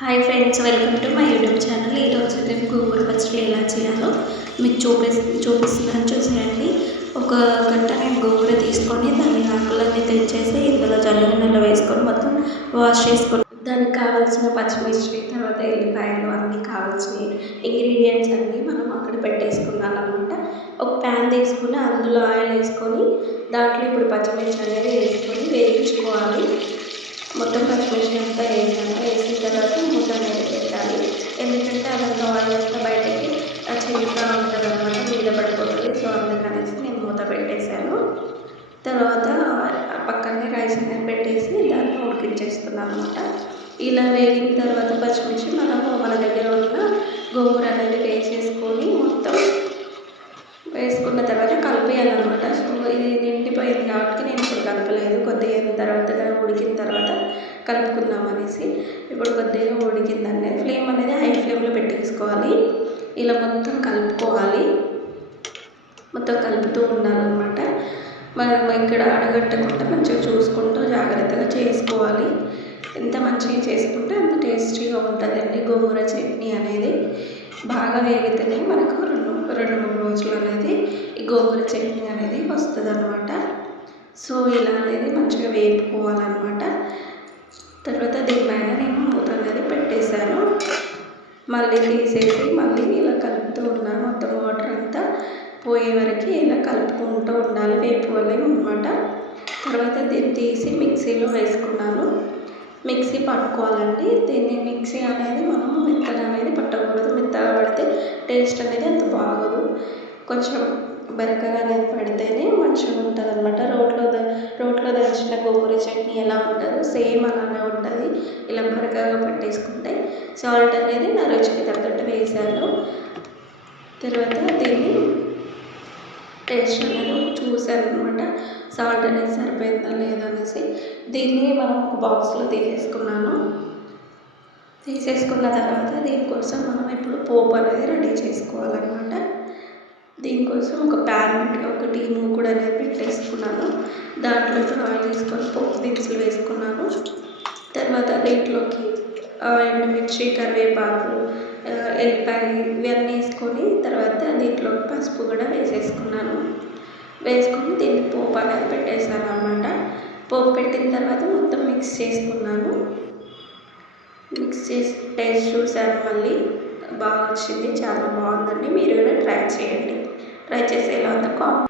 Hi friends, welcome to my YouTube channel. ఈరోజు నేను గోంగూర పచ్చడి ఎలా చేయాలో మీకు చూపిస్తున్నాను, చూసేయండి. ఒక గంట నేను గోంగూర తీసుకొని దాని ఆకులన్నీ తెచ్చేసి ఇందులో జల్లిగన్నెలో వేసుకొని మొత్తం వాష్ చేసుకొని దానికి కావాల్సిన పచ్చిమిర్చి, తర్వాత ఎల్లిపాయలు అన్నీ కావాల్సిన ఇంగ్రీడియంట్స్ అన్నీ మనం అక్కడ పెట్టేసుకున్నాను అనమాట. ఒక ప్యాన్ తీసుకుని అందులో ఆయిల్ వేసుకొని దాంట్లో ఇప్పుడు పచ్చిమిర్చి అనేది వేసుకొని వేయించుకోవాలి. మొత్తం పచ్చిమిర్చి అంతా వేసిన తర్వాత మూత అనేది పెట్టాలి. ఎందుకంటే అదంతా ఆయిల్ అంతా బయటకి చిల్లుగా ఉంటుంది అనమాట, మీద పడిపోతుంది. సో అందుకనేసి నేను మూత పెట్టేశాను. తర్వాత పక్కనే రైస్ అనేది పెట్టేసి దాన్ని ఉడికించేస్తున్నాను అనమాట. ఇలా వేగిన తర్వాత పచ్చిమిర్చి మన దగ్గర ఉన్న గోంగూర అనేది వేసేసుకొని మొత్తం వేసుకున్న తర్వాత కలిపేయాలన్నమాట. సో ఇది నిండిపోయింది కాబట్టి నేను ఇప్పుడు కలపలేదు. కొద్దిగా అయిన తర్వాత ఉడికిన తర్వాత కలుపుకుందాం అనేసి ఇప్పుడు కొద్దిగా ఉడికిందండి. ఫ్లేమ్ అనేది హై ఫ్లేమ్లో పెట్టేసుకోవాలి. ఇలా మొత్తం కలుపుకోవాలి, మొత్తం కలుపుతూ ఉండాలన్నమాట. మనం ఇక్కడ అడగట్టకుండా మంచిగా చూసుకుంటూ జాగ్రత్తగా చేసుకోవాలి. ఎంత మంచిగా చేసుకుంటే అంత టేస్టీగా ఉంటుందండి గోంగూర చట్నీ అనేది. బాగా వేగితేనే మనకు రెండు మూడు రోజులు అనేది ఈ గోంగూర చట్నీ అనేది వస్తుంది అనమాట. సో ఇలా అనేది మంచిగా వేపుకోవాలన్నమాట. తర్వాత దీనిపైన నేను మూత అనేది పెట్టేశాను. మళ్ళీ తీసేసి మళ్ళీ ఇలా కలుపుతూ ఉన్నాను. మొత్తం వాటర్ అంతా పోయే వరకు ఇలా కలుపుకుంటూ ఉండాలి, వేపుకోలేము అనమాట. తర్వాత దీన్ని తీసి మిక్సీలో వేసుకున్నాను. మిక్సీ పట్టుకోవాలండి. దీన్ని మిక్సీ అనేది మనం మెత్తగా అనేది పట్టకూడదు. మెత్తగా పడితే టేస్ట్ అనేది అంత బాగోదు. కొంచెం బరకగా అనేది పడితేనే మంచిగా ఉంటుంది అనమాట. రోట్లో దంచిన గోంగూర చట్నీ ఎలా ఉంటుందో సేమ్ అలానే ఉంటుంది. ఇలా బరకగా పట్టేసుకుంటే సాల్ట్ అనేది నా రుచికి తగ్గట్టు వేసాను. తర్వాత దీన్ని టేస్ట్ అనేది చూసాను అనమాట, సాల్ట్ అనేది సరిపోయిందా లేదా అనేసి. దీన్ని మనం ఒక బాక్స్లో తీసేసుకున్న తర్వాత దీనికోసం మనం ఇప్పుడు పోపు అనేది రెడీ చేసుకోవాలన్నమాట. దీనికోసం ఒక ప్యాన్ పెట్టి ఒక టీ మూకుడు అనేది పెట్టేసుకున్నాను. దాంట్లో ఆయిల్ వేసుకొని పోపు దినుసులు వేసుకున్నాను. తర్వాత దీంట్లోకి ఎండుమిర్చి, కరివేపాకు, ఎల్లిపాయ ఇవన్నీ వేసుకొని తర్వాత దీంట్లో పసుపు కూడా వేసేసుకున్నాను. వేసుకొని దీన్ని పోపు అనేది పెట్టేసాను అనమాట. పోపు పెట్టిన తర్వాత మొత్తం మిక్స్ చేసుకున్నాను. మిక్స్ చేసి టేస్ట్ చూసాను, మళ్ళీ బాగా వచ్చింది, చాలా బాగుందండి. మీరు కూడా ట్రై చేయండి. ట్రై చేసి ఎలా ఉందో కామెంట్